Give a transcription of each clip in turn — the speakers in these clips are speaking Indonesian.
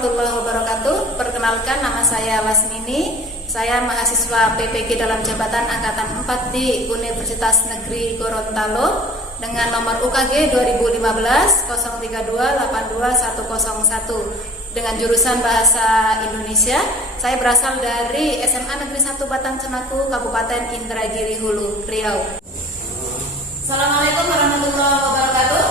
warahmatullahi wabarakatuh. Perkenalkan, nama saya Lasmini. Saya mahasiswa PPG dalam jabatan Angkatan 4 di Universitas Negeri Gorontalo dengan nomor UKG 2015 032 82101 dengan jurusan Bahasa Indonesia. Saya berasal dari SMA Negeri 1 Batang Cenaku, Kabupaten Indragiri Hulu, Riau. Assalamualaikum warahmatullahi wabarakatuh.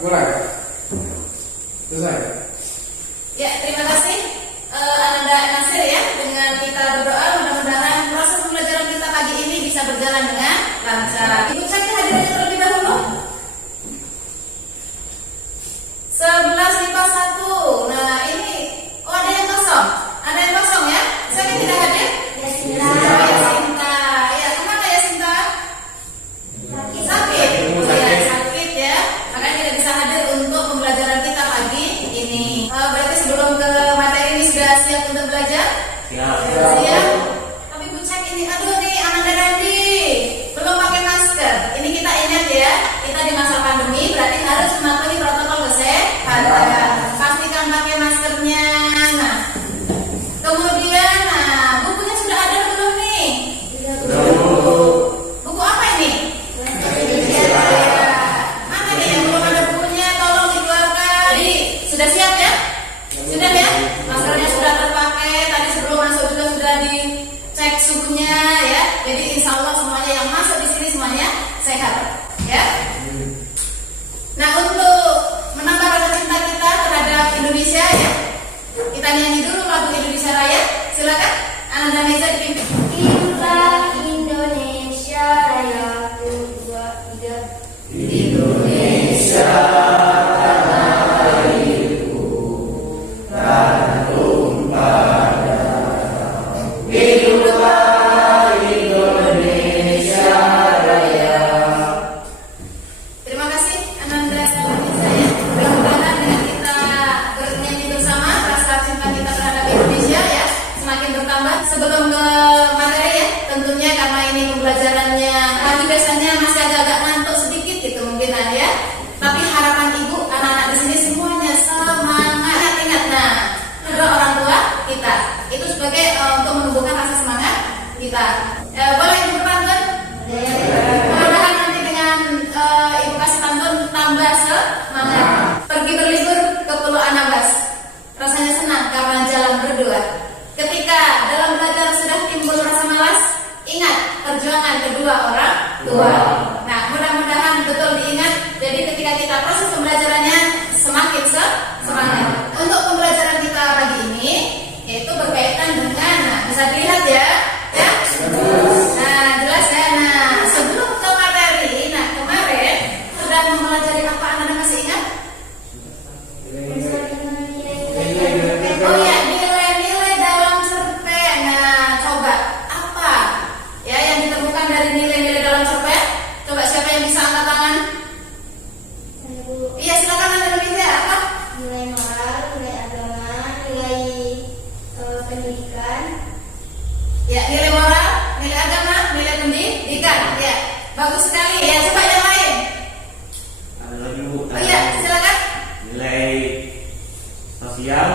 Mulai. Selesai. Ya, terima kasih Ananda Nasir ya. Dengan kita berdoa mudah-mudahan proses pembelajaran kita pagi ini bisa berjalan dengan lancar. Ibu cek hadirannya terlebih dahulu. 11 IPA 1. Nah, ini ada yang kosong. Ada yang kosong ya? Saya tidak hadir? Ya, Sinta. Ya, Sinta. Ya, kemana ya Sinta? Sakit. Ya, sakit ya. Makanya tidak bisa hadir untuk pembelajaran kita pagi ini. Berarti sebelum ke materi ini sudah siap untuk belajar? Siap. Siap. Tapi Bu cek ini, aduh nih Ananda Dandi belum pakai masker. Ini kita ingat ya, kita di masa pandemi berarti harus mematuhi protokol kesehatan. Pastikan pakai maskernya. Nah, kemudian, bukunya sudah ada belum nih? Buku apa ini? Mana nih yang belum ada bukunya? Tolong dikeluarkan. Jadi sudah siap ya? Sudah ya? Maskernya sudah terpakai. Tadi sebelum masuk juga sudah dicek suhunya ya. Jadi insya Allah semuanya yang masuk di sini semuanya sehat ya. Nah, untuk menambah rasa cinta kita terhadap Indonesia ya, kita nyanyi dulu lagu Indonesia Raya. Silakan Ananda Neza dipimpin. Kita Indonesia Raya 2, 3. Indonesia tanahku, tanah tumpah darah. Hiduplah Indonesia Raya. Terima kasih Ananda Neza ya. Mudah-mudahan dengan kita bernyanyi bersama rasa cinta kita terhadap Indonesia ya semakin bertambah. Sebelum ke materi ya, tentunya karena ini pembelajarannya pagi biasanya masih agak-agak ngantuk sedikit gitu kemungkinan ya. Tapi harapan ibu anak-anak di sini semuanya semangat. Ingat, nah kedua orang tua kita itu sebagai untuk menumbuhkan rasa semangat kita. Boleh ibu berpantun? Mudah-mudahan nanti dengan ibu kasih pantun tambah semangat. Pergi berlibur ke Pulau Anambas, rasanya senang karena jalan berdua. Ketika dalam belajar sudah timbul rasa malas, ingat perjuangan kedua orang tua. Nah, mudah-mudahan betul diingat. Jadi ketika kita proses pembelajarannya semakin semangat. Untuk pembelajaran kita pagi ini yaitu berkaitan dengan, bisa dilihat ya. Nah, jelas ya. Nah, sebelum ke materi, kemarin sudah mempelajari apa Anda masih ingat? Oh ya, nilai-nilai dalam cerpen. Nah, coba apa ya yang ditemukan dari nilai-nilai dalam cerpen? Coba siapa yang bisa angkat tangan? Iya, silakan Anda bisa apa? Nilai moral, nilai agama, nilai pendidikan. Ya, nilai moral, nilai agama, nilai pendidikan. Ya, bagus sekali. Ya, coba yang lain. Ada lagi Bu. Oh iya, silakan. Nilai sosial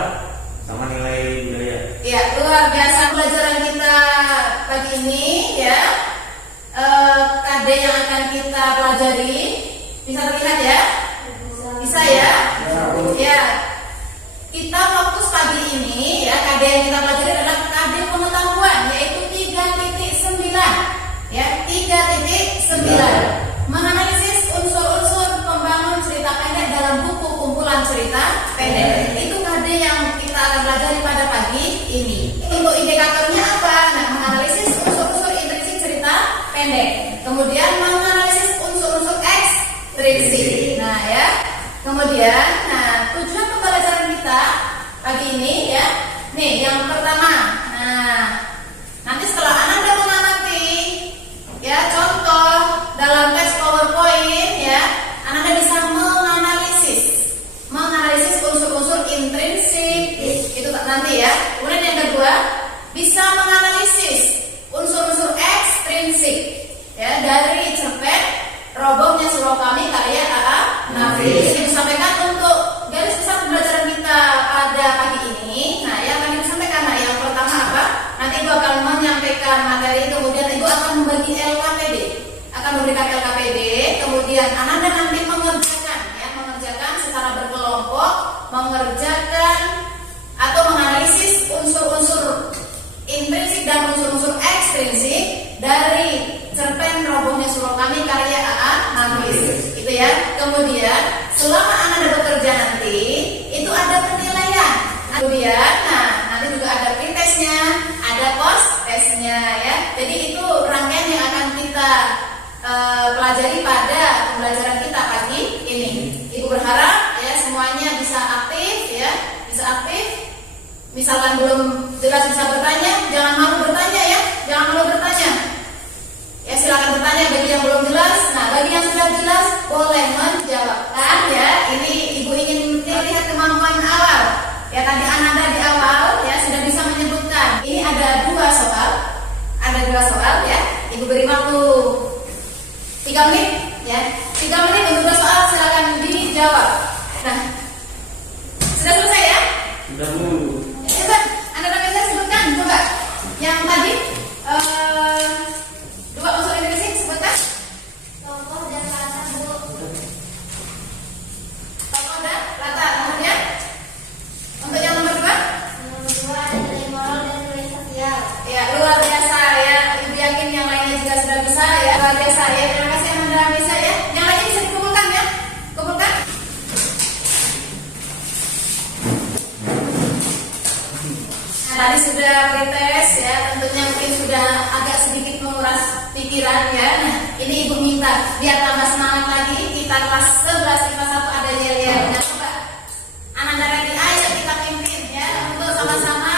sama nilai budaya. Ya, luar biasa pelajaran kita pagi ini ya. KD yang akan kita pelajari bisa terlihat ya? Bisa ya? Ya. Kita fokus pagi ini ya, KD yang kita pelajari adalah KD pengetahuan yaitu 3.9 ya, 3.9 menganalisis unsur-unsur pembangun cerita pendek dalam buku kumpulan cerita pendek. Itu KD yang kita akan pelajari pada pagi ini. Untuk indikatornya apa? Nah, menganalisis unsur-unsur intrinsik cerita pendek. Kemudian menganalisis unsur-unsur ekstrinsik. Nah, ya. Kemudian, tujuan pembelajaran kita pagi ini ya. Nih, yang pertama menganalisis unsur-unsur ekstrinsik ya dari cerpen robohnya surau kami karya A.A. Nafis. Ini disampaikan untuk garis besar pembelajaran kita pada pagi ini. Nah, yang akan disampaikan, nah, yang pertama apa? Nanti Ibu akan menyampaikan materi, kemudian Ibu akan membagi LKPD, akan memberikan LKPD, kemudian Ananda nanti mengerjakan secara berkelompok, mengerjakan atau menganalisis unsur-unsur intrinsik dan unsur-unsur ekstrinsik dari cerpen robohnya surau kami karya A.A. Nafis. Itu ya. Kemudian selama Ananda bekerja nanti itu ada penilaian. Kemudian nanti juga ada pretestnya, ada post testnya ya. Jadi itu rangkaian yang akan kita pelajari pada pembelajaran kita pagi ini. Ibu berharap ya semuanya bisa aktif ya, bisa aktif. Misalkan belum jelas bisa bertanya, jangan malu bertanya ya, jangan malu bertanya. Ya silakan bertanya bagi yang belum jelas. Nah bagi yang sudah jelas boleh menjawabkan ya. Ini Ibu ingin melihat kemampuan awal. Ya tadi Ananda di awal ya sudah bisa menyebutkan. Ini ada dua soal ya. Ibu beri waktu 3 menit ya. 3 menit untuk 2 soal, silakan dijawab. Nah sudah selesai ya? Sudah Bu. Coba Anda bisa sebutkan coba yang tadi. Dua unsur intrinsik sebutkan. Tokoh dan latar, Bu. Tokoh dan latar. Kemudian untuk yang nomor 2. Nomor 2 ada nilai moral dan nilai sosial. Ya luar biasa ya. Ibu yakin yang lainnya juga sudah bisa ya. Luar biasa ya. Terima kasih Anda bisa ya. Yang lainnya bisa dikumpulkan ya. Kumpulkan. Nah, tadi sudah pretest ya. Tentunya mungkin sudah agak sedikit menguras pikiran ya. Nah, ini Ibu minta biar tambah semangat lagi. Kita kelas 11 IPA 1 ada yel-yel. Nah, coba Ananda ready, ayo kita pimpin ya untuk sama-sama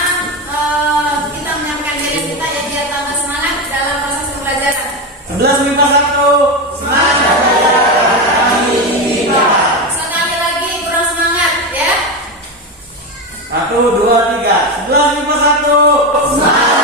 kita menyampaikan diri kita ya biar tambah semangat dalam proses pembelajaran. 11 MIPA 1. Semangat. Sekali lagi kurang semangat ya. 1, 2, 3. 11 MIPA 1. Semangat.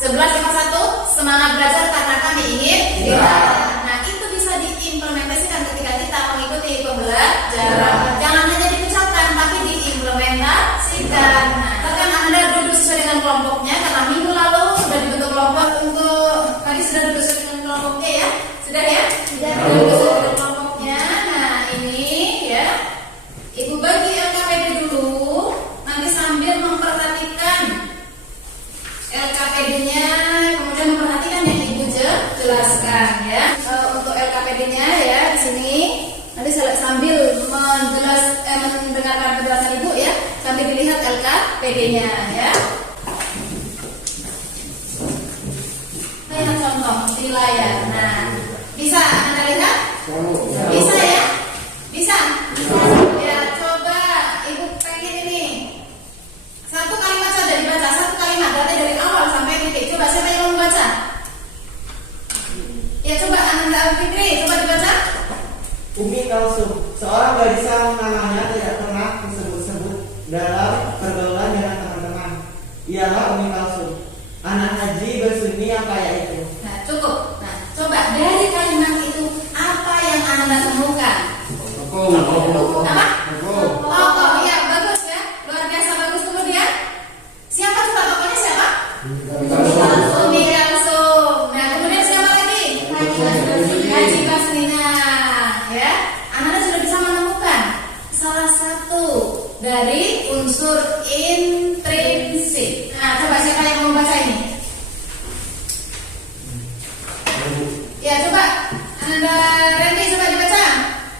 11 IPA 1 semangat belajar karena kami ingin belajar. Nah itu bisa diimplementasikan ketika kita mengikuti pembelajaran. Jangan hanya diucapkan tapi diimplementasikan. Nah bahkan Anda duduk sesuai dengan kelompoknya karena minggu lalu sudah dibentuk kelompok untuk tadi sudah duduk sesuai dengan kelompoknya ya. Sudah ya? Sudah duduk sesuai dengan kelompoknya. Nah ini ya Ibu bagi LKPD dulu nanti sambil memperhatikan LKPD-nya, kemudian memperhatikan yang Ibu jelaskan ya. Untuk LKPD-nya ya di sini nanti sambil mendengarkan penjelasan Ibu ya, sambil dilihat LKPD-nya ya. Lihat contoh di layar. Nah, bisa Anda lihat? Bisa ya? Bisa? Ya, coba Ibu pengen ini. Satu kalimat saja dibaca, satu kalimat berarti dari awal sampai titik. Coba siapa yang mau membaca? Ya coba Ananda Fitri, coba dibaca. Umi Kalsum, seorang gadis yang namanya tidak pernah disebut-sebut dalam pergaulan dengan teman-teman. Ialah Umi Kalsum, anak haji bersunyi yang kaya itu. Nah cukup. Nah coba dari kalimat itu apa yang Ananda temukan? Apa? Tokoh, ya bagus ya, luar biasa bagus. Kemudian siapa coba tokohnya siapa? Umi Kalsum. Nah kemudian siapa lagi? Haji Basrina. Ya, Anda sudah bisa menemukan salah satu dari unsur intrinsik. Nah coba siapa yang mau baca ini? Ya coba Anda Randy coba dibaca.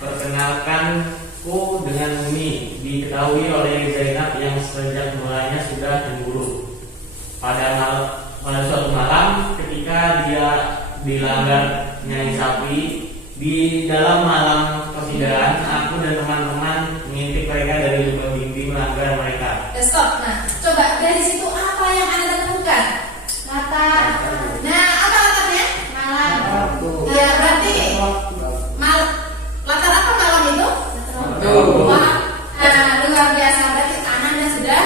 Perkenalkanku dengan Umi, diketahui oleh Zainab yang sejak mulanya sudah cemburu. Pada suatu malam ketika dia dilanggar Nyai Sapi di dalam malam persidangan, aku dan teman-teman mengintip mereka dari lubang dinding melanggar mereka. Stop. Nah coba dari situ apa yang Anda temukan? Latar. Nah apa latarnya? Malam. Ya berarti latar apa malam itu? Wah, luar biasa. Berarti Ananda sudah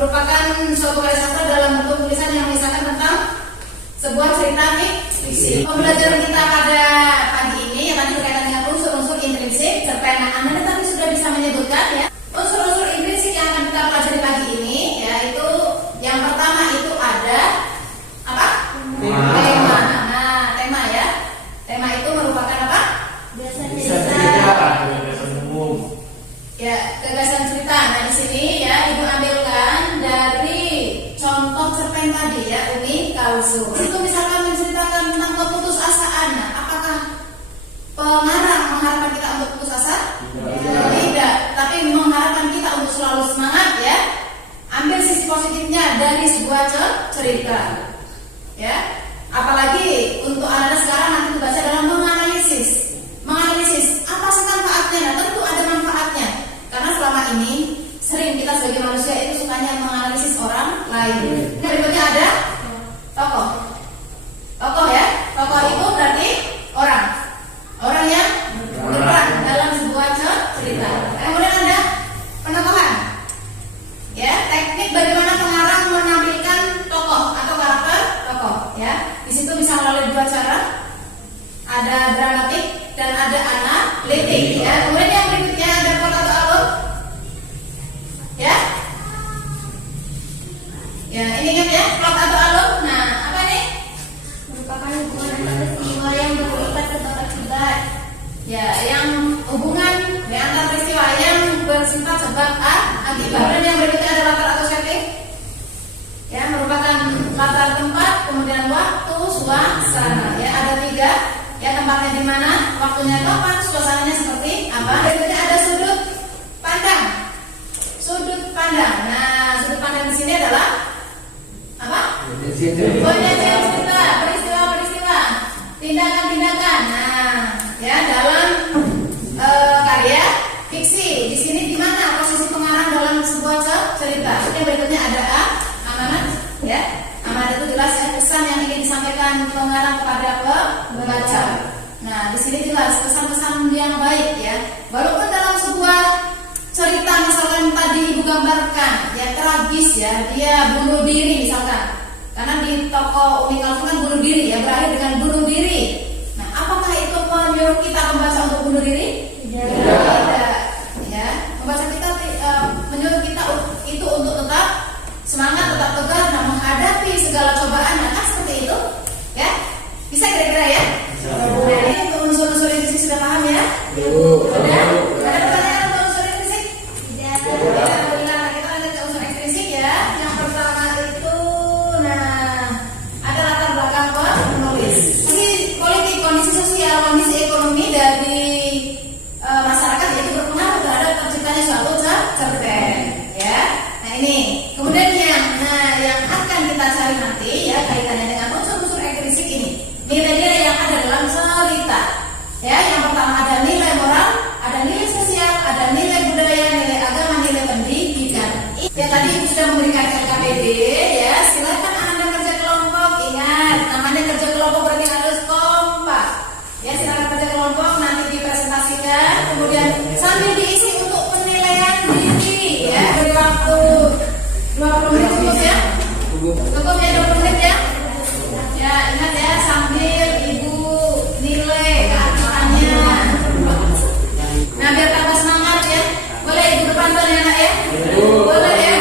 merupakan suatu karya sastra dalam bentuk tulisan yang mengisahkan tentang sebuah cerita fiksi. Pembelajaran kita pada pagi ini yang tadi berkaitan dengan unsur-unsur intrinsik cerpen. Nah, Anda tadi sudah bisa menyebutkan ya unsur-unsur intrinsik yang akan kita pelajari pagi ini, yaitu yang pertama itu ada apa? Tema. Nah, tema ya. Tema itu merupakan apa? Ya, gagasan cerita. Nah, di sini ya Ibu ambilkan dari contoh cerpen tadi ya, Umi Kalsum. Itu misalkan menceritakan tentang keputusasaan. Nah, apakah pengarang mengharapkan kita untuk putus asa? Tidak, tapi mengharapkan kita untuk selalu semangat ya. Ambil sisi positifnya dari sebuah cerita. Ya. Apalagi untuk anak-anak sekarang nanti tugasnya adalah menganalisis. Menganalisis apa sih manfaatnya? Nah, tentu ada manfaatnya. Karena selama ini sering kita sebagai manusia itu sukanya menganalisis orang lain. Nah, berikutnya ada tokoh. Tokoh ya. Tokoh itu berarti orang. Orang yang berperan dalam sebuah cerita. Kemudian ada penokohan. Ya, teknik bagaimana pengarang menampilkan tokoh atau karakter tokoh. Ya, di situ bisa melalui dua cara. Ada dramatik dan ada analitik. Ya, kemudian yang berikutnya ada plot atau alur. Ya, ya ini ingat ya plot atau alur. Nah, apa nih? Merupakan hubungan antara peristiwa yang bersifat sebab akibat. Ya, yang hubungan di antara peristiwa yang bersifat sebab akibat. Dan yang berikutnya ada latar atau setting. Ya, merupakan latar tempat, kemudian waktu, suasana. Ya, ada tiga. Ya, tempatnya di mana, waktunya kapan, suasananya seperti apa. Berikutnya ada sudut pandang. Sudut pandang. Nah, sudut pandang di sini adalah apa? Penyajian cerita, peristiwa-peristiwa, tindakan-tindakan. Nah, ya dalam karya fiksi di sini di mana posisi pengarang dalam sebuah cerita. Yang berikutnya ada amanat. Ya, amanat itu jelas ya pesan yang ingin disampaikan pengarang kepada pembaca. Nah, di sini jelas pesan-pesan yang baik ya. Walaupun dalam sebuah cerita misalkan tadi Ibu gambarkan ya tragis ya, dia bunuh diri misalkan. Karena di toko Umi Kalsum kan bunuh diri ya, berakhir dengan bunuh diri. Nah, apakah itu menyuruh kita membaca untuk bunuh diri? Tidak. Ya, membaca kita menyuruh kita itu untuk tetap semangat, tetap tegar dan menghadapi segala cobaan. Nah, kan seperti itu. Ya. Bisa kira-kira ya? Nah, ini untuk unsur-unsur intrinsik sudah paham ya? Sudah? Ada pertanyaan untuk unsur intrinsik? Tidak. Alhamdulillah, kita lanjut ke unsur ekstrinsik ya. Yang pertama itu, nah, ada latar belakang penulis. Jadi politik, kondisi sosial, kondisi ekonomi dari masyarakat itu berpengaruh terhadap terciptanya suatu cerpen. Ya. Nah ini. Kemudian yang akan kita cari nanti ya kaitannya dengan unsur-unsur ekstrinsik ini. Nilai-nilai yang ada dalam cerita. Ya, yang pertama ada nilai moral, ada nilai sosial, ada nilai budaya, nilai agama, nilai pendidikan. Ya tadi Ibu sudah memberikan LKPD ya. Silakan Anda kerja kelompok. Ingat, namanya kerja kelompok berarti harus kompak. Ya, silakan kerja kelompok nanti dipresentasikan, kemudian sambil diisi untuk penilaian diri ya. Beri waktu 20 menit cukup ya. Cukup ya 20 menit ya. Ya, ingat ya sambil Ibu nilai keaktifan. Nah, biar tambah semangat ya. Boleh Ibu berpantun ya, Nak ya? Boleh ya?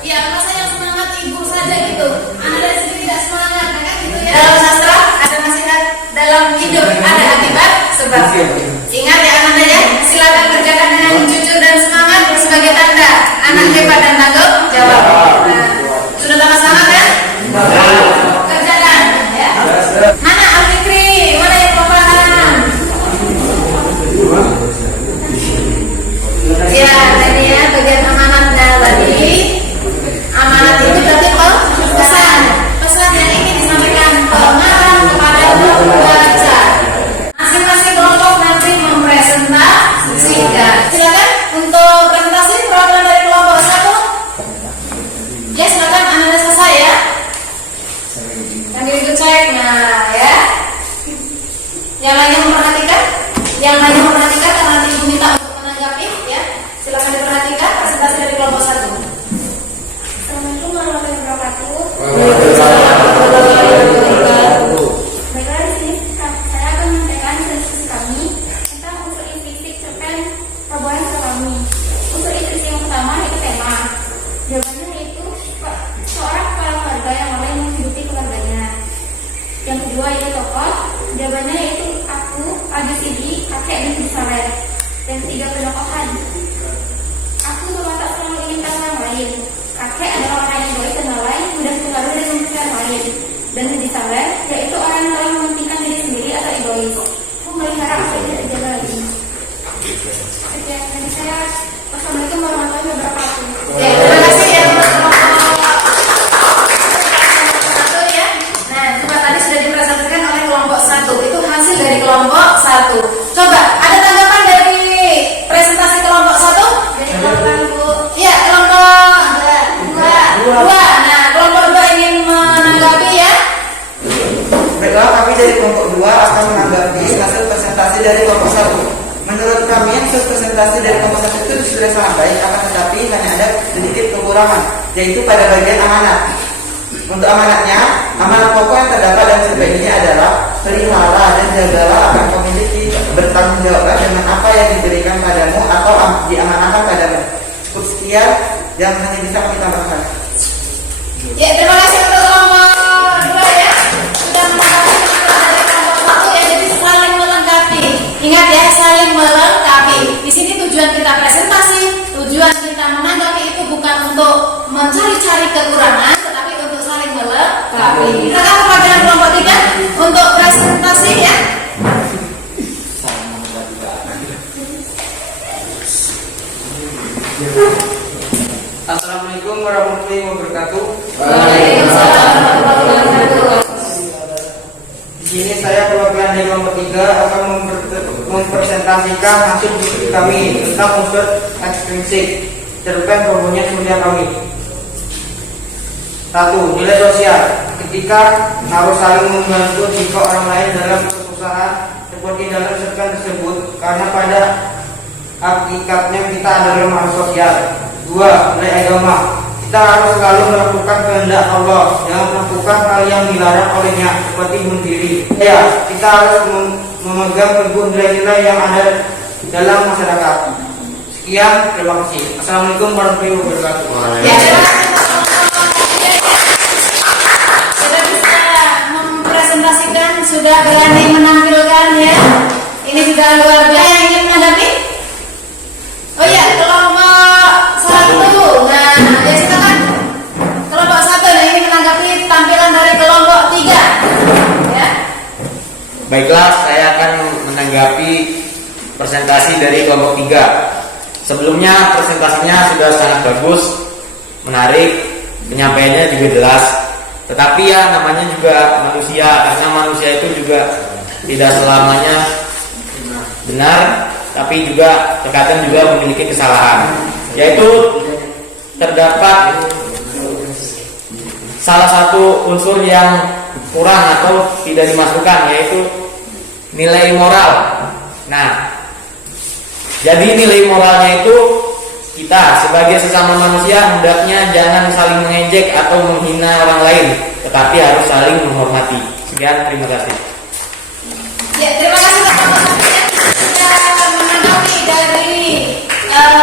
Iya, masa yang semangat Ibu saja gitu. Anak dari sini tidak semangat, kan gitu ya. Dalam sastra ada nasihat, dalam hidup ada akibat sebab. Ingat ya anak-anak ya, silakan kerjakan dengan jujur dan semangat sebagai tanda anak hebat dan tanggung jawab. Nah, sudah tambah semangat ya? Kerjakan ya. Mana Al-Fikri? Mana yang paham? Ya, tadi ya bagian amanatnya tadi. Amanat itu berarti pesan yang ingin disampaikan pengarang kepada pembaca. Masing-masing kelompok nanti mempresentasikan. Silakan untuk presentasi perwakilan dari kelompok 1. Ya, silakan anak-anak selesai ya. Sambil itu cek, nah ya. Yang lainnya memperhatikan karena nanti Ibu minta untuk menanggapi ya. Silakan diperhatikan presentasi dari kelompok 1. Baiklah, di sini saya akan menyampaikan diskusi kami tentang unsur intrinsik cerpen robohan kami. Unsur intrinsik yang pertama itu tema. Jawabannya yaitu seorang kepala keluarga yang mulai menghidupi keluarganya. Yang kedua itu tokoh. Jawabannya yaitu aku, Adi Sidi, kakek dan Bisaleh. Dan ketiga penokohan. Aku terwatak selalu ingin tahu orang lain. Kakek adalah orang yang baik dan lalai, mudah terpengaruh dan memikirkan orang lain. Dan Bisaleh yaitu orang yang selalu mementingkan diri sendiri atau egois. Aku melihara apa yang tidak terjaga lagi. Sekian dari saya. Wassalamualaikum warahmatullahi wabarakatuh. Ya, terima kasih ya teman-teman. Satu ya. Nah, cuma tadi sudah dipresentasikan oleh kelompok 1. Itu hasil dari kelompok 1. Coba, ada tanggapan dari presentasi kelompok 1? Dari kelompok Bu. Iya, kelompok 2. 2. Nah, kelompok 2 ingin menanggapi ya. Baiklah, kami dari kelompok 2 akan menanggapi hasil presentasi dari kelompok 1. Menurut kami, hasil presentasi dari kelompok 1 itu sudah sangat baik, akan tetapi hanya ada sedikit kekurangan, yaitu pada bagian amanat. Untuk amanatnya, amanat pokok yang terdapat dalam survei ini adalah pelihara dan jagalah akan komoditi bertanggung jawab dengan apa yang diberikan padamu atau diamanahkan padamu. Cukup sekian yang hanya bisa kami tambahkan. Ya, terima kasih untuk kelompok 2 ya. Sudah menanggapi dari kelompok 1 ya, jadi saling melengkapi. Ingat ya, saling melengkapi. Di sini tujuan kita presentasi, tujuan kita menanggapi itu bukan untuk mencari-cari kekurangan, tetapi untuk saling melengkapi. Silakan kepada kelompok 3 untuk presentasi ya. Assalamualaikum warahmatullahi wabarakatuh. Waalaikumsalam warahmatullahi wabarakatuh. Di sini saya perwakilan dari kelompok 3 akan mempresentasikan hasil diskusi kami tentang unsur ekstrinsik cerpen robohnya seperti kami. 1. Nilai sosial. Ketika harus saling membantu jika orang lain dalam kesusahan seperti dalam cerpen tersebut, karena pada hakikatnya kita adalah makhluk sosial. 2. Nilai agama. Kita harus selalu melakukan kehendak Allah, jangan melakukan hal yang dilarang olehnya, seperti bunuh diri. Ya, kita harus memegang teguh nilai-nilai yang ada dalam masyarakat. Sekian, terima kasih. Assalamualaikum warahmatullahi wabarakatuh. Ya, terima kasih. Sudah bisa mempresentasikan, sudah berani menampilkan ya. Ini sudah luar biasa. Yang ingin menghadapi? Oh iya, kelompok 1. Nah, ya silakan. Kelompok 1 nah ini menanggapi tampilan dari kelompok 3. Ya. Baiklah, saya akan menanggapi presentasi dari kelompok 3. Sebelumnya presentasinya sudah sangat bagus, menarik, penyampaiannya juga jelas. Tetapi ya namanya juga manusia, karena manusia itu juga tidak selamanya benar, tapi juga terkadang juga memiliki kesalahan. Yaitu terdapat salah satu unsur yang kurang atau tidak dimasukkan, yaitu nilai moral. Nah, jadi nilai moralnya itu kita sebagai sesama manusia hendaknya jangan saling mengejek atau menghina orang lain, tetapi harus saling menghormati. Sekian, terima kasih. Ya, terima kasih teman-teman ya. Sudah menanggapi dari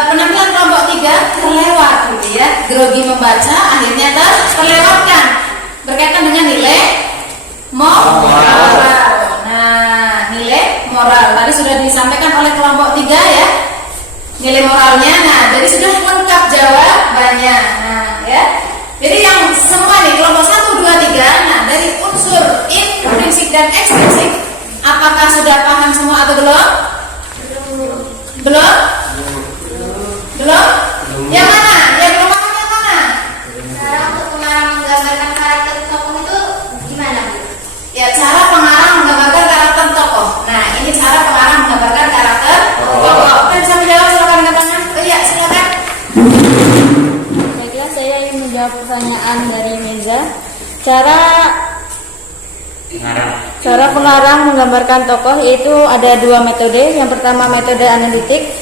penampilan kelompok 3 terlewat gitu ya. Grogi membaca akhirnya terlewatkan berkaitan dengan nilai moral. Nah, nilai moral tadi sudah disampaikan oleh kelompok 3 ya. Nilai moralnya, nah jadi sudah lengkap jawabannya. Nah ya, jadi yang semua nih kelompok 1, 2, 3. Nah dari unsur intrinsik dan ekstrinsik, apakah sudah paham semua atau belum? Belum? Belum? Yang mana? Yang belum paham yang mana? Cara untuk pengarang menggambarkan karakter tokoh itu gimana, Bu? Ya, cara pengarang menggambarkan karakter tokoh. Nah, ini cara pengarang menggambarkan karakter tokoh. Kan bisa menjawab, silakan angkat tangan. Oh iya, silakan. Baiklah, saya ingin menjawab pertanyaan dari Meza. Cara pengarang menggambarkan tokoh yaitu ada 2 metode. Yang pertama metode analitik.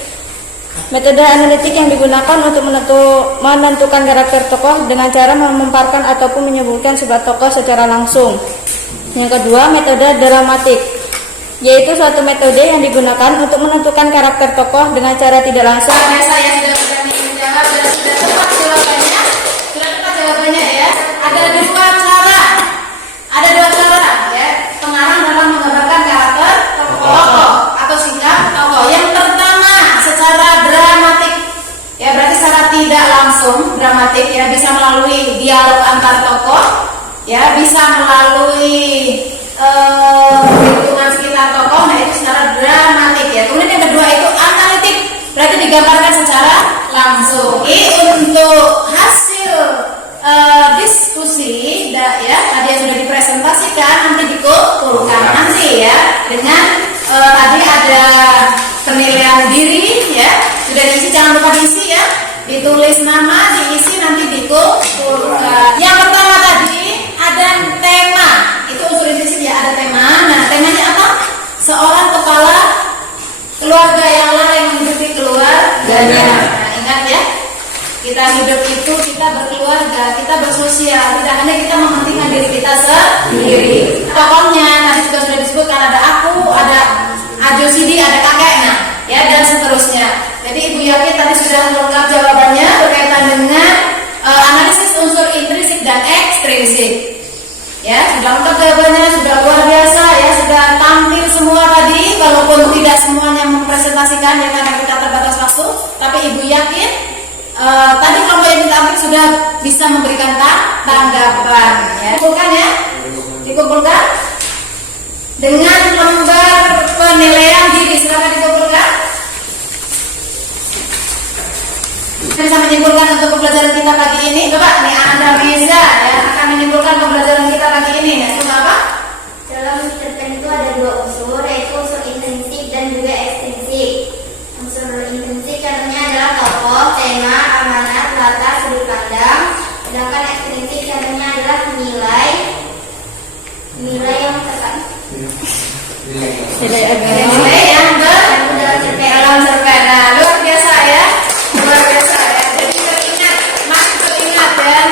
Metode analitik yang digunakan untuk menentukan karakter tokoh dengan cara mememparkan ataupun menyebutkan sebuah tokoh secara langsung. Yang kedua, metode dramatik, yaitu suatu metode yang digunakan untuk menentukan karakter tokoh dengan cara tidak langsung. Biasa ya, sudah menjawab, sudah tepat jawabannya. Sudah tepat jawabannya ya. Ada dua cara ya, pengarang dalam menggambarkan karakter tokoh atau sikap tokoh. Yang pertama secara dramatik ya, berarti secara tidak langsung dramatik ya, bisa melalui dialog antar tokoh ya, bisa melalui lingkungan sekitar tokoh. Nah itu secara dramatik ya. Kemudian yang kedua itu analitik, berarti digambarkan secara langsung. Untuk hasil diskusi ya tadi yang sudah dipresentasikan, nanti dikumpulkan nanti ya dengan tadi ada penilaian diri ya, sudah diisi, jangan lupa diisi ya, ditulis nama, diisi, nanti dikumpulkan. Yang pertama tadi ada tema, itu unsur intrinsik ya, ada tema. Nah temanya apa? Seorang kepala keluarga yang lalai menghidupi keluarganya. Nah, ingat ya, kita hidup itu kita berkeluarga, kita bersosial, tidak hanya kita mementingkan diri kita sendiri. Tokohnya nanti juga sudah disebutkan, ada aku, ada Ajo Sidi, ada kakeknya ya, dan seterusnya. Jadi Ibu yakin tadi sudah lengkap jawabannya berkaitan dengan analisis unsur intrinsik dan ekstrinsik. Ya, sudah lengkap jawabannya, sudah luar biasa ya, sudah tampil semua tadi, walaupun tidak semuanya mempresentasikan ya karena kita terbatas waktu, tapi Ibu yakin tadi kelompok yang kita ambil sudah bisa memberikan tanggapan ya. Dikumpulkan ya, dikumpulkan dengan lembar penilaian diri, silakan dikumpulkan. Bisa menyimpulkan untuk pembelajaran kita pagi ini. Coba nih Anda Meza ya akan menyimpulkan pembelajaran kita pagi ini. Yaitu apa? Dalam cerpen itu ada dua unsur, yaitu unsur intrinsik dan juga ekstrinsik. Unsur intrinsik contohnya adalah tokoh, tema, amanat, latar, sudut pandang. Sedangkan ekstrinsik contohnya adalah nilai yang terkait. Nilai agama. Nilai yang dalam cerpen. Nah, luar biasa ya, luar biasa ya. Jadi teringat, masih teringat ya.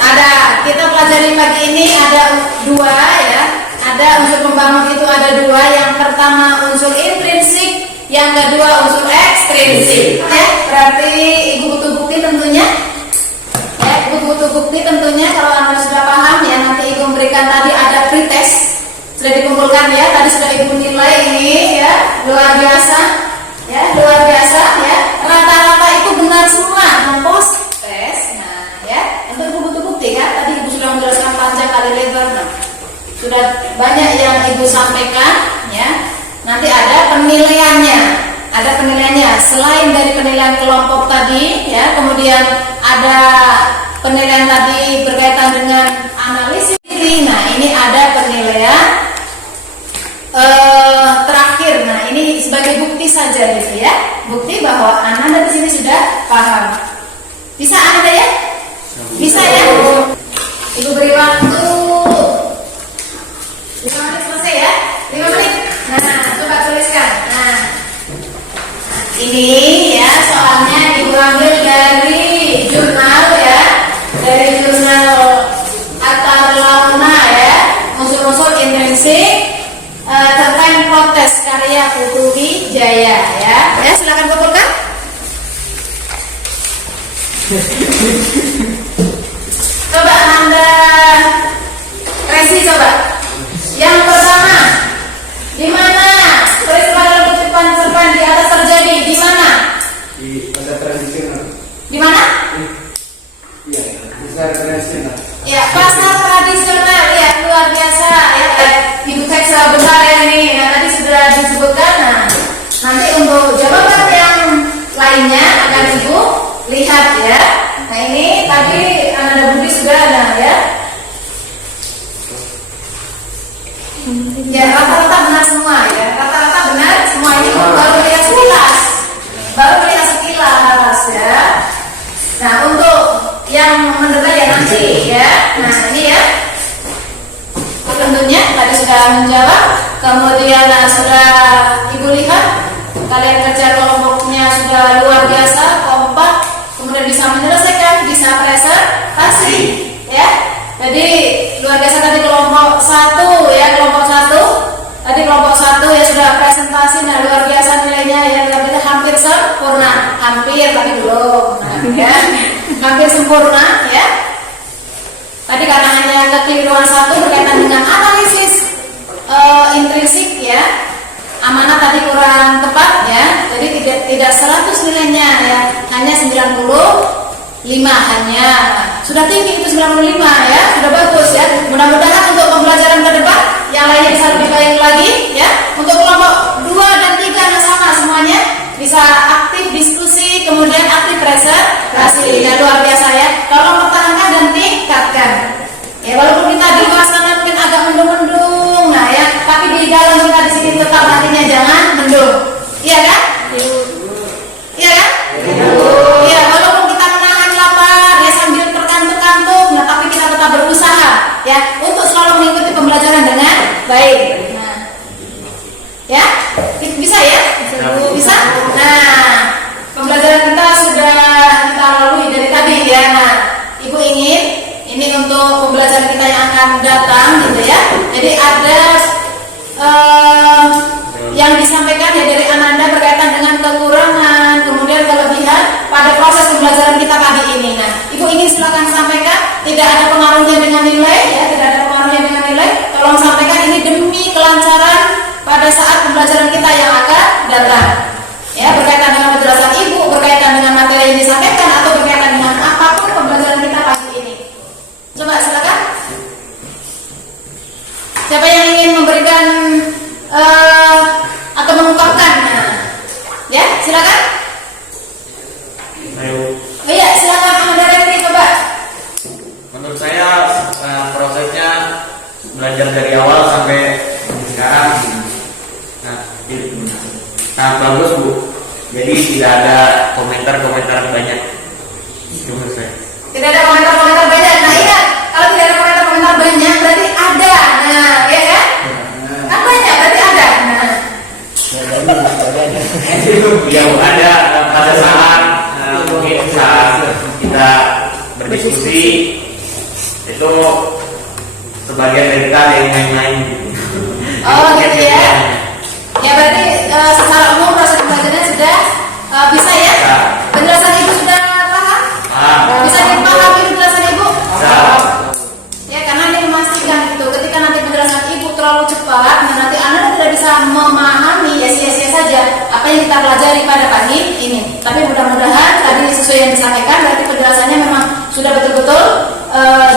Ada kita pelajari pagi ini ada dua ya. Ada unsur pembangun itu ada dua. Yang pertama unsur intrinsik, yang kedua unsur ekstrinsik. Ya, berarti Ibu butuh bukti tentunya. Ya, Ibu butuh bukti tentunya. Kalau Anda sudah paham ya, nanti Ibu memberikan tadi ada pretest. Sudah dikumpulkan ya, tadi sudah Ibu nilai ini ya, luar biasa ya, luar biasa ya, rata-rata itu benar semua, non-post test. Nah ya, untuk Ibu butuh bukti kan, tadi Ibu sudah menjelaskan panjang kali lebar, nah, sudah banyak yang Ibu sampaikan ya. Nanti ada penilaiannya, selain dari penilaian kelompok tadi ya, kemudian ada penilaian tadi berkaitan dengan analisis diri. Nah ini ada penilaian terakhir. Nah ini sebagai bukti saja gitu ya, bukti bahwa Anda di sini sudah paham. Bisa Anda ya? Bisa ya? Ibu beri waktu 5 menit selesai ya, 5 menit. Nah coba tuliskan. Nah ini ya soalnya Ibu ambil dari jurnal ya, dari jurnal Atar Launa ya, unsur-unsur intrinsik cerpen protes karya Putu Wijaya ya. Ya silakan kumpulkan. Coba Anda revisi coba. Yang pertama, di mana peristiwa dalam kutipan cerpen di atas terjadi? Di mana? Di pasar tradisional. Di mana? Iya, pasar tradisional. Ya, pasar tradisional ya, luar biasa ya. Ibu teks besar ya ini. Nah, tadi sudah disebutkan. Nah, nanti untuk jawaban yang lainnya akan Ibu lihat ya. Nah, ini tadi Anda Budi sudah ada ya. Ya, rata-rata benar semua ya. Rata-rata benar semua, ini baru lihat sekilas. Baru lihat sekilas ya. Nah, untuk yang mendebat ya nanti ya. Nah, ini ya. Tentunya tadi sudah menjawab. Kemudian sudah Ibu lihat kalian kerja kelompoknya sudah sudah luar biasa, kompak, kemudian bisa menyelesaikan, bisa presentasi, ya. Jadi luar biasa tadi kelompok 1 ya, kelompok 1. Tadi kelompok 1 ya sudah presentasi, nah luar biasa nilainya ya, hampir sempurna, hampir tapi belum, nah, ya, hampir sempurna ya. Tadi karena hanya kekeliruan 1 berkaitan dengan analisis intrinsik ya, amanah tadi kurang tepat ya, jadi tidak 100 nilainya ya, hanya 95 hanya. Sudah tinggi itu 95 ya, sudah bagus ya. Mudah-mudahan untuk pembelajaran ke depan yang lainnya bisa lebih baik lagi ya. Untuk kelompok 2 dan 3 nah sama semuanya, bisa aktif diskusi, kemudian aktif presentasi. Dan luar biasa ya. Tolong pertahankan dan tingkatkan. Ya walaupun kita di luar sana mungkin agak mendung-mendung, nah ya, tapi di dalam kita di sini tetap hatinya jangan mendung. Iya kan? Iya kan? Iya, walaupun kita menahan lapar ya sambil terkantuk-kantuk, nah tapi kita tetap berusaha ya untuk selalu mengikuti pembelajaran dengan baik. Nah, ya, bisa ya? Bisa. Nah, pembelajaran kita sudah kita lalui dari tadi ya. Nah, Ibu ingin ini untuk pembelajaran kita yang akan datang gitu ya. Jadi ada yang disampaikan ya dari Ananda berkaitan dengan kekurangan, kemudian kelebihan pada proses pembelajaran kita pagi ini. Nah, Ibu ingin silakan sampaikan, tidak ada pengaruhnya dengan nilai ya, tidak ada pengaruhnya dengan nilai. Tolong sampaikan ini demi kelancaran pada saat pembelajaran kita yang akan datang. Ya, berkaitan dengan penjelasan Ibu, berkaitan dengan materi yang disampaikan atau berkaitan dengan apapun pembelajaran kita pagi ini. Coba silakan. Siapa yang ingin memberikan atau mengungkapkan? Nah, ya, silakan. Ayo. Oh iya, silakan Anda Refri coba. Menurut saya prosesnya belajar dari awal sampai sekarang, nah bagus Bu. Jadi tidak ada komentar-komentar banyak. Itu menurut saya. Tidak ada komentar-komentar banyak. Nah iya, kalau tidak ada komentar-komentar banyak berarti ada. Nah, ya kan? Kan banyak berarti ada. Nah. Ya Bu, ada pada saat mungkin saat kita berdiskusi itu sebagian dari kita ada yang main-main gitu. Oh gitu ya. Ya berarti secara umum proses pembelajarannya sudah bisa ya? Penjelasan Ibu sudah paham? Bisa dipahami penjelasan Ibu? Ya karena ini memastikan gitu. Ketika nanti penjelasan Ibu terlalu cepat, nanti Anda tidak bisa memahami ya sia-sia saja apa yang kita pelajari pada pagi ini. Tapi mudah-mudahan tadi sesuai yang disampaikan, berarti penjelasannya memang sudah betul-betul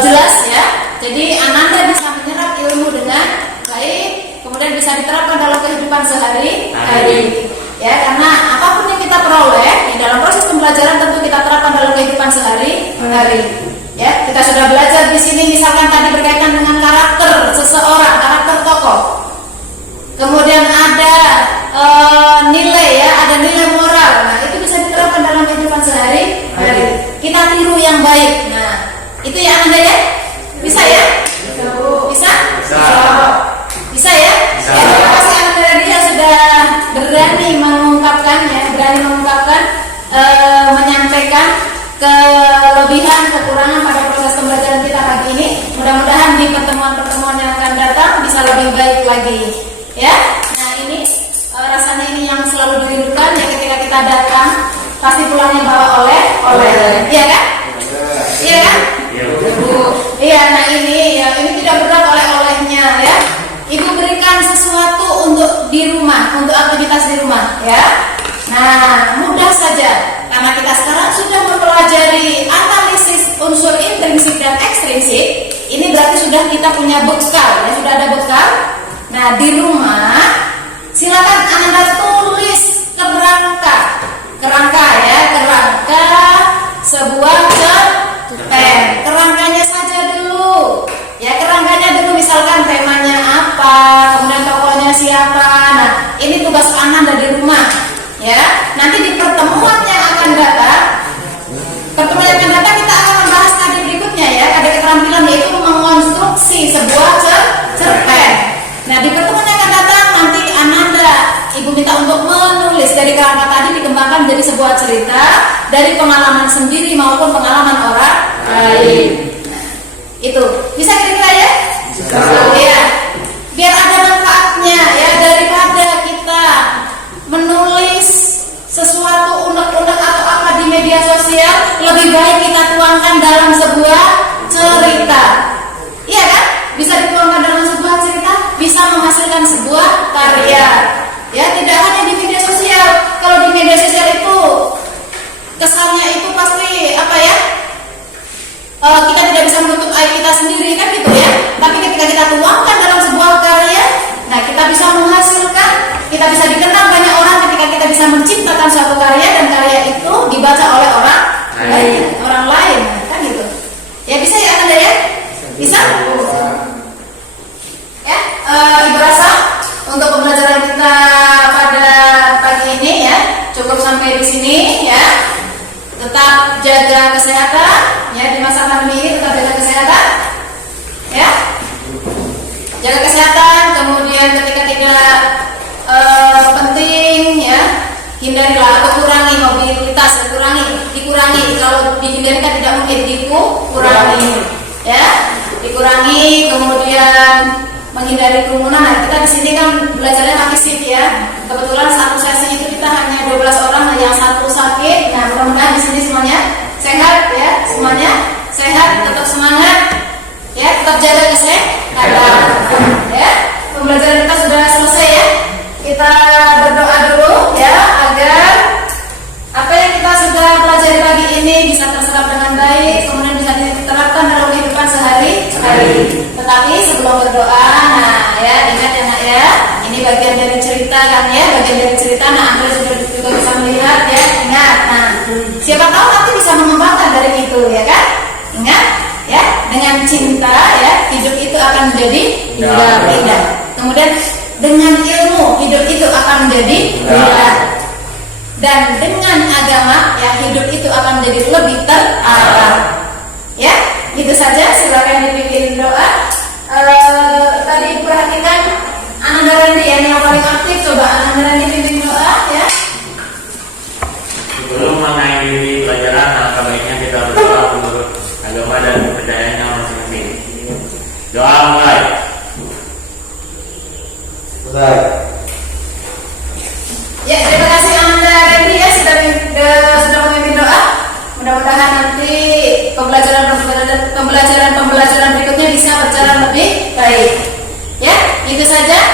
jelas ya. Jadi Ananda bisa menyerap ilmu dengan baik, kemudian bisa diterapkan dalam kehidupan sehari-hari. Ya, karena apapun yang kita peroleh di dalam proses pembelajaran tentu kita terapkan dalam kehidupan sehari-hari. Ya, kita sudah belajar di sini misalkan tadi berkaitan dengan karakter seseorang, karakter tokoh. Kemudian ada nilai ya, ada nilai moral. Nah, itu bisa diterapkan dalam kehidupan sehari-hari. Kita tiru yang baik. Nah, itu ya Anda ya? Bisa ya? Bisa? Bisa ya? Bisa. Ya, terima kasih Anda tadi yang sudah berani mengungkapkannya, menyampaikan kelebihan, kekurangan pada proses pembelajaran kita pagi ini. Mudah-mudahan di pertemuan-pertemuan yang akan datang bisa lebih baik lagi. Ya, nah ini rasanya ini yang selalu dirindukan ya ketika kita datang pasti pulangnya bawa oleh, iya kan? Iya kan? Iya, nah ini ya ini tidak berat oleh-olehnya ya. Ibu berikan sesuatu untuk di rumah, untuk aktivitas di rumah ya. Nah, mudah saja karena kita sekarang sudah mempelajari analisis unsur intrinsik dan ekstrinsik. Ini berarti sudah kita punya bekal ya, sudah ada bekal. Nah, di rumah silakan Anda tulis kerangka sebuah cerpen. Kerangkanya saja dulu. Ya, kerangkanya dulu misalkan temanya apa, kemudian tokohnya siapa. Nah, ini tugas Anda di rumah. Ya, nanti di pertemuan yang akan datang kita akan membahas kade berikutnya ya, kade keterampilan yaitu mengonstruksi sebuah cerpen. Nah, di pertemuan yang akan datang nanti Ananda Ibu minta untuk menulis dari kerangka tadi dikembangkan dikembangkan jadi sebuah cerita dari pengalaman sendiri maupun pengalaman orang lain. Nah, itu bisa kira-kira ya? Bisa. Ya. Biar ada manfaatnya ya, daripada kita menulis sesuatu unek-unek atau apa di media sosial, lebih baik kita tuangkan dalam sebuah cerita. Iya kan? Bisa dituangkan dalam sebuah cerita, bisa menghasilkan sebuah karya. Ya, tidak hanya di media sosial. Kalau di media sosial itu kesannya itu pasti apa ya? Kita tidak bisa menutup aib kita sendiri kan gitu ya. Tapi ketika kita tuangkan dalam sebuah karya, nah kita bisa menghasilkan, kita bisa dikenal banyak orang ketika kita bisa menciptakan suatu karya dan karya itu dibaca oleh orang lain kan gitu. Ya bisa ya Anda ya? Bisa? Ya, Ibu rasa untuk pembelajaran kita pada pagi ini ya cukup sampai di sini ya. Tetap jaga kesehatan ya, di masa pandemi ini tetap jaga kesehatan ya. Jaga kesehatan, kemudian ketika tidak penting ya, hindarilah atau kurangi mobilitas, dikurangi kalau dihindari kan tidak mungkin, dikurangi ya, dikurangi, kemudian menghindari kerumunan. Nah, kita di sini kan belajarnya pakai shift ya. Kebetulan satu sesi itu kita hanya 12 orang, yang satu sakit. Nah, mudah-mudahan di sini semuanya sehat ya, semuanya sehat, tetap semangat ya, tetap jaga kesehatan ya. Pembelajaran kita sudah selesai ya. Kita berdoa dulu ya agar apa yang kita sudah pelajari pagi ini bisa terserap dengan baik, kemudian bisa diterapkan dalam kehidupan sehari-hari. Tetapi sebelum berdoa, nah ya ingat ya nak ya, ini bagian dari cerita kan ya, bagian dari cerita. Nah Anda juga bisa melihat ya, ingat. Nah siapa tahu nanti bisa mengembangkan dari itu ya kan. Ingat ya, dengan cinta ya hidup itu akan menjadi indah. Kemudian dengan ilmu hidup itu akan menjadi indah. Dan dengan agama ya hidup itu akan menjadi lebih terarah. Ya, gitu saja. Silakan dipikirin doa. Tadi perhatikan Ananda Randy yang paling aktif. Coba Ananda Randy pimpin doa ya. Sebelum mengakhiri pelajaran, alangkah baiknya kita berdoa menurut agama dan kepercayaannya masing-masing. Doa mulai. Ya, terima kasih Ananda Randy ya sudah memimpin doa. Mudah-mudahan nanti pembelajaran berikutnya bisa berjalan lebih baik. Ya, itu saja.